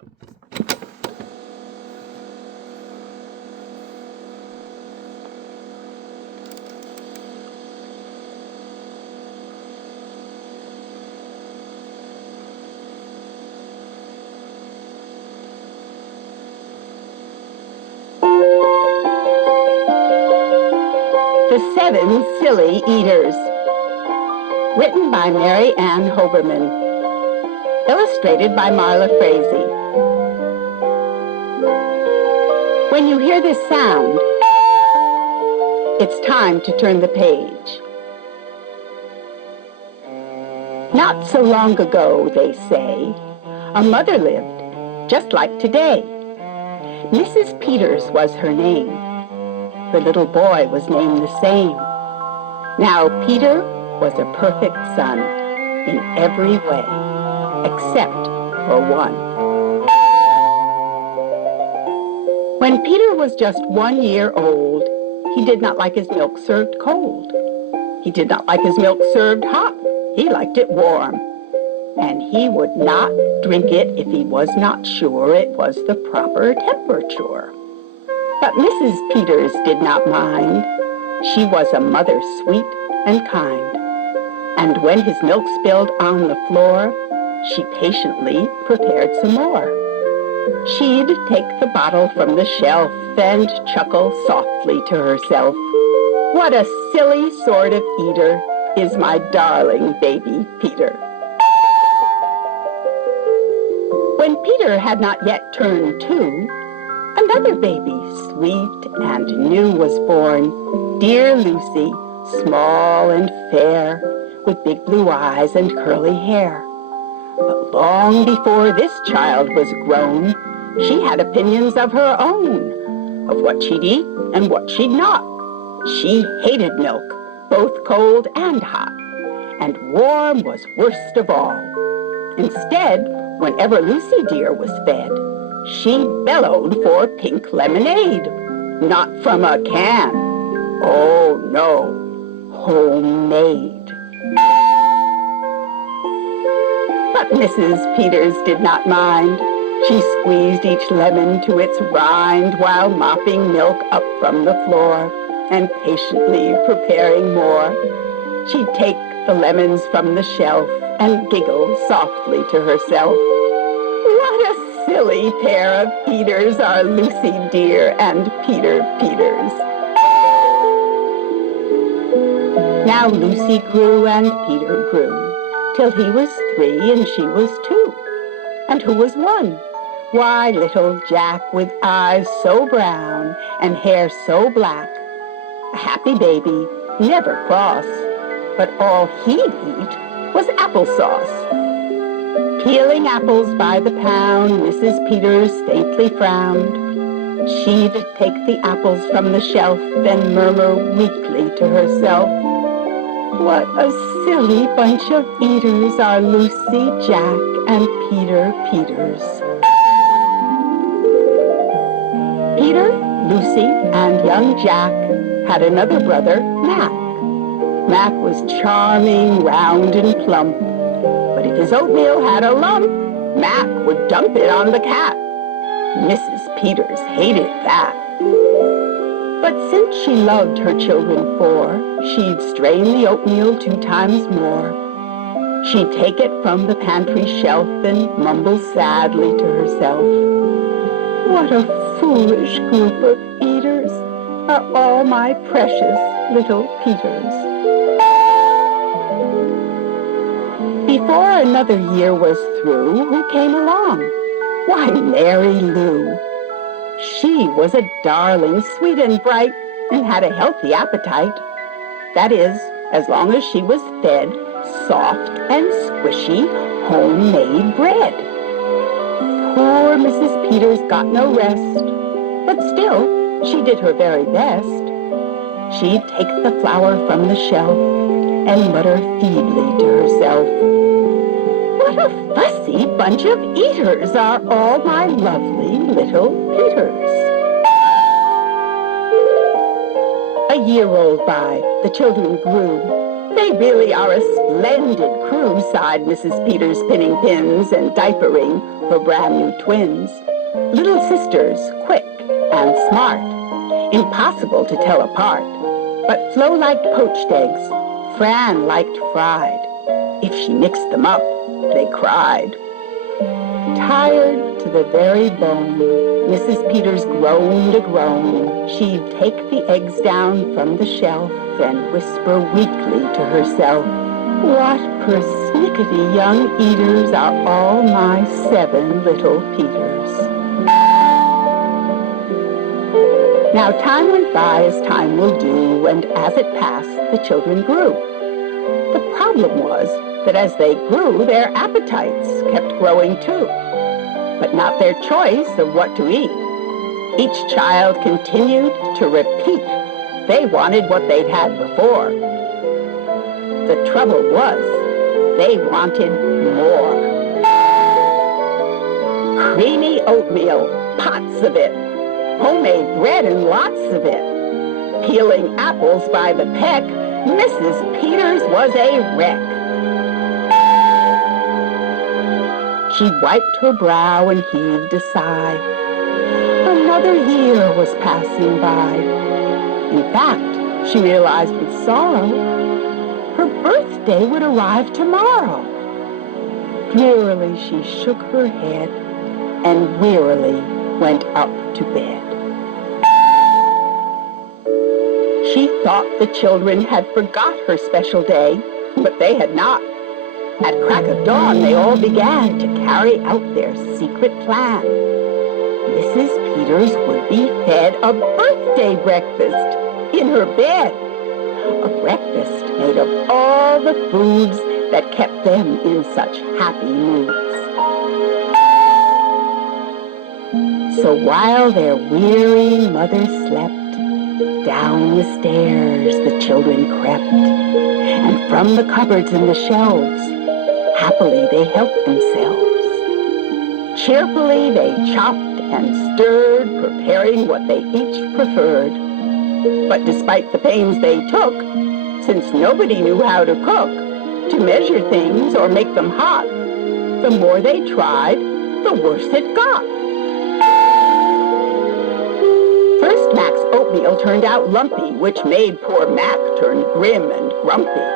The Seven Silly Eaters. Written by Mary Ann Hobermanand. Illustrated by Marla Frazee. When you hear this sound, it's time to turn the page. Not so long ago, they say, a mother lived, just like today. Mrs. Peters was her name. Her little boy was named the same. Now Peter was a perfect son in every way, except for one. When Peter was just 1 year old, he did not like his milk served cold. He did not like his milk served hot. He liked it warm. And he would not drink it if he was not sure it was the proper temperature. But Mrs. Peters did not mind. She was a mother sweet and kind. And when his milk spilled on the floor, she patiently prepared some more. She'd take the bottle from the shelf and chuckle softly to herself. What a silly sort of eater is my darling baby Peter. When Peter had not yet turned 2, another baby, sweet and new, was born. Dear Lucy, small and fair, with big blue eyes and curly hair. But long before this child was grown, she had opinions of her own, of what she'd eat and what she'd not. She hated milk, both cold and hot, and warm was worst of all. Instead, whenever Lucy dear was fed, she bellowed for pink lemonade, not from a can. Oh no, homemade. But Mrs. Peters did not mind. She squeezed each lemon to its rind while mopping milk up from the floor and patiently preparing more. She'd take the lemons from the shelf and giggle softly to herself. What a silly pair of eaters are Lucy dear and Peter Peters. Now Lucy grew and Peter grew, till he was 3 and she was 2. And who was 1? Why, little Jack, with eyes so brown and hair so black. A happy baby, never cross, but all he'd eat was applesauce. Peeling apples by the pound, Mrs. Peters faintly frowned. She'd take the apples from the shelf and murmur weakly to herself, what a silly bunch of eaters are Lucy, Jack, and Peter Peters. Peter, Lucy, and young Jack had another brother, Mac. Mac was charming, round, and plump. But if his oatmeal had a lump, Mac would dump it on the cat. Mrs. Peters hated that. But since she loved her children 4, she'd strain the oatmeal 2 times more. She'd take it from the pantry shelf and mumble sadly to herself, what a foolish group of eaters are all my precious little Peters. Before another year was through, who came along? Why, Mary Lou. She was a darling, sweet and bright, and had a healthy appetite. That is, as long as she was fed soft and squishy homemade bread. Poor Mrs. Peters got no rest, but still she did her very best. She'd take the flour from the shelf and mutter feebly to herself, what a fussy bunch of eaters are all my lovely little Peters. A year rolled by, the children grew. "They really are a splendid crew," sighed Mrs. Peters, pinning pins and diapering her brand-new twins. Little sisters, quick and smart, impossible to tell apart. But Flo liked poached eggs, Fran liked fried. If she mixed them up, they cried. Tired to the very bone, Mrs. Peters groaned a groan. She'd take the eggs down from the shelf and whisper weakly to herself, "What persnickety young eaters are all my 7 little Peters." Now time went by as time will do, and as it passed, the children grew. The problem was that as they grew, their appetites kept growing too, but not their choice of what to eat. Each child continued to repeat they wanted what they'd had before. The trouble was, they wanted more. Creamy oatmeal, pots of it. Homemade bread and lots of it. Peeling apples by the peck, Mrs. Peters was a wreck. She wiped her brow and heaved a sigh. Another year was passing by. In fact, she realized with sorrow, her birthday would arrive tomorrow. Drearily she shook her head and wearily went up to bed. She thought the children had forgot her special day, but they had not. At crack of dawn, they all began to carry out their secret plan. Mrs. Peters would be fed a birthday breakfast in her bed. A breakfast made of all the foods that kept them in such happy moods. So while their weary mother slept, down the stairs the children crept, and from the cupboards and the shelves, happily they helped themselves. Cheerfully they chopped and stirred, preparing what they each preferred. But despite the pains they took, since nobody knew how to cook, to measure things or make them hot, the more they tried, the worse it got. First, Mac's oatmeal turned out lumpy, which made poor Mac turn grim and grumpy.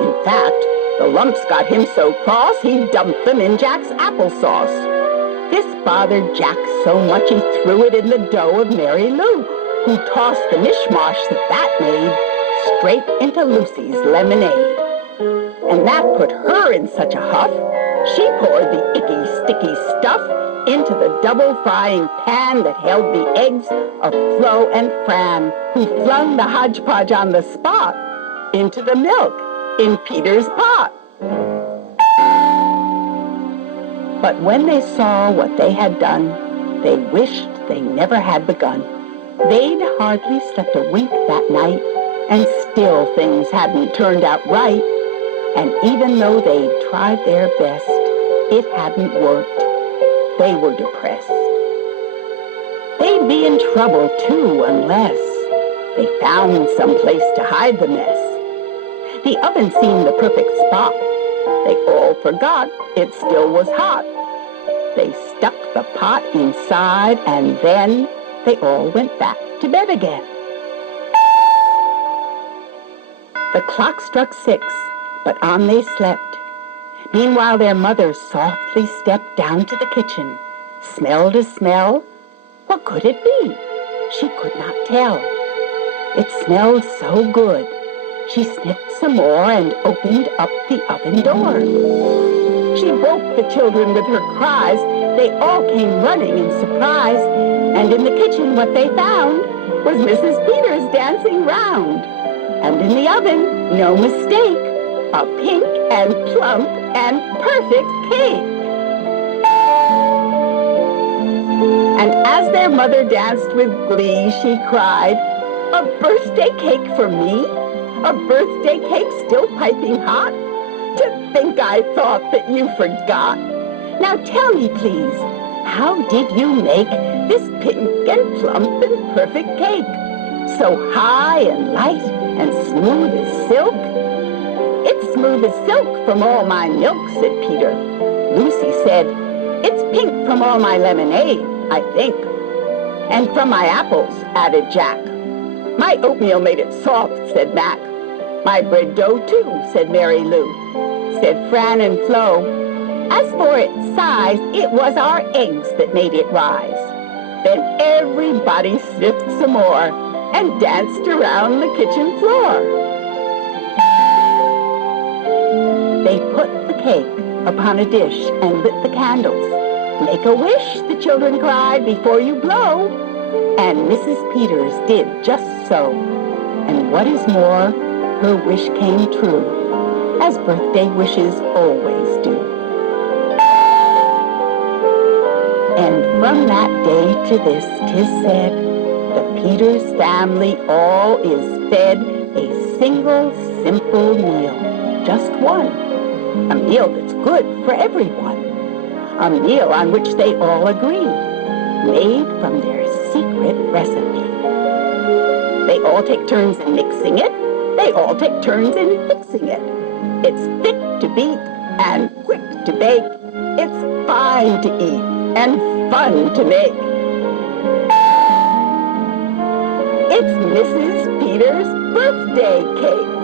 In fact, the lumps got him so cross, he dumped them in Jack's applesauce. This bothered Jack so much he threw it in the dough of Mary Lou, who tossed the mishmash that made straight into Lucy's lemonade. And that put her in such a huff, she poured the icky, sticky stuff into the double frying pan that held the eggs of Flo and Fran, who flung the hodgepodge on the spot into the milk in Peter's pot. But when they saw what they had done, they wished they never had begun. They'd hardly slept a wink that night, and still things hadn't turned out right. And even though they'd tried their best, it hadn't worked. They were depressed. They'd be in trouble, too, unless they found some place to hide the mess. The oven seemed the perfect spot. They all forgot it still was hot. They stuck the pot inside, and then they all went back to bed again. The clock struck 6, but on they slept. Meanwhile, their mother softly stepped down to the kitchen, smelled a smell. What could it be? She could not tell. It smelled so good. She sniffed some more and opened up the oven door. She woke the children with her cries. They all came running in surprise, and in the kitchen what they found was Mrs. Peters dancing round. And in the oven, no mistake, a pink and plump and perfect cake. And as their mother danced with glee, she cried, "A birthday cake for me? A birthday cake still piping hot? To think I thought that you forgot. Now tell me, please, how did you make this pink and plump and perfect cake? So high and light and smooth as silk? color the silk from all my milk, said Peter. Lucy said, it's pink from all my lemonade, I think. And from my apples, added Jack. My oatmeal made it soft, said Mac. My bread dough, too, said Mary Lou. Said Fran and Flo, as for its size, it was our eggs that made it rise. Then everybody sniffed some more and danced around the kitchen floor. They put the cake upon a dish and lit the candles. Make a wish, the children cried, before you blow. And Mrs. Peters did just so. And what is more, her wish came true, as birthday wishes always do. And from that day to this, 'tis said, the Peters family all is fed a single simple meal, just one. A meal that's good for everyone. A meal on which they all agree, made from their secret recipe. They all take turns in mixing it. They all take turns in fixing it. It's thick to beat and quick to bake. It's fine to eat and fun to make. It's Mrs. Peters' birthday cake.